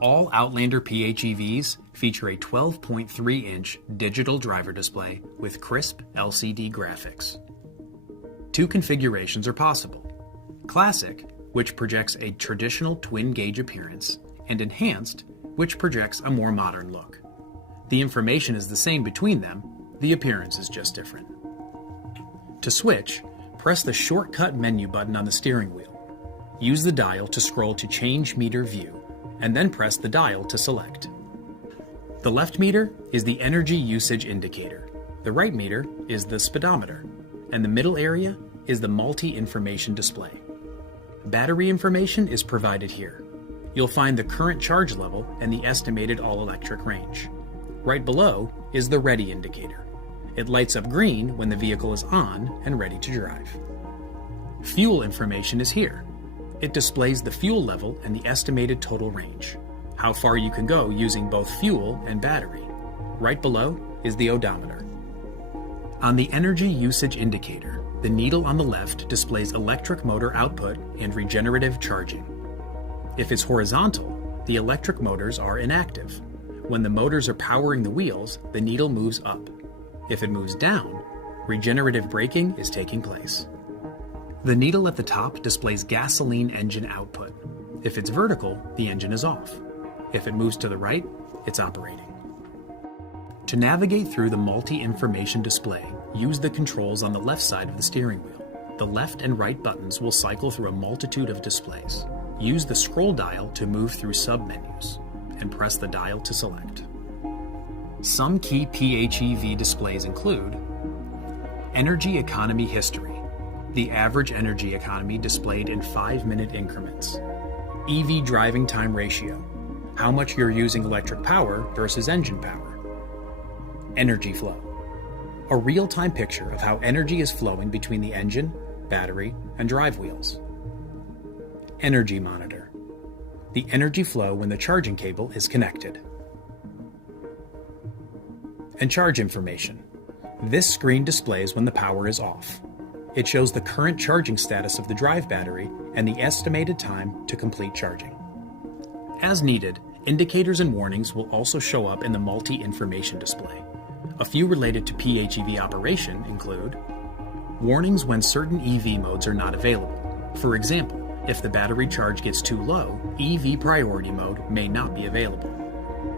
All Outlander PHEVs feature a 12.3-inch digital driver display with crisp LCD graphics. Two configurations are possible: Classic, which projects a traditional twin-gauge appearance, and Enhanced, which projects a more modern look. The information is the same between them, the appearance is just different. To switch, press the shortcut menu button on the steering wheel. Use the dial to scroll to Change Meter View, and then press the dial to select. The left meter is the energy usage indicator, the right meter is the speedometer, and the middle area is the multi-information display. Battery information is provided here. You'll find the current charge level and the estimated all-electric range. Right below is the ready indicator. It lights up green when the vehicle is on and ready to drive. Fuel information is here. It displays the fuel level and the estimated total range, how far you can go using both fuel and battery. Right below is the odometer. On the energy usage indicator, the needle on the left displays electric motor output and regenerative charging. If it's horizontal, the electric motors are inactive. When the motors are powering the wheels, the needle moves up. If it moves down, regenerative braking is taking place. The needle at the top displays gasoline engine output. If it's vertical, the engine is off. If it moves to the right, it's operating. To navigate through the multi-information display, use the controls on the left side of the steering wheel. The left and right buttons will cycle through a multitude of displays. Use the scroll dial to move through sub-menus, and press the dial to select. Some key PHEV displays include Energy Economy History, the average energy economy displayed in 5-minute increments. EV driving time ratio, how much you're using electric power versus engine power. Energy flow, a real-time picture of how energy is flowing between the engine, battery, and drive wheels. Energy monitor, the energy flow when the charging cable is connected. And charge information. This screen displays when the power is off. It shows the current charging status of the drive battery and the estimated time to complete charging. As needed, indicators and warnings will also show up in the multi-information display. A few related to PHEV operation include warnings when certain EV modes are not available. For example, if the battery charge gets too low, EV priority mode may not be available.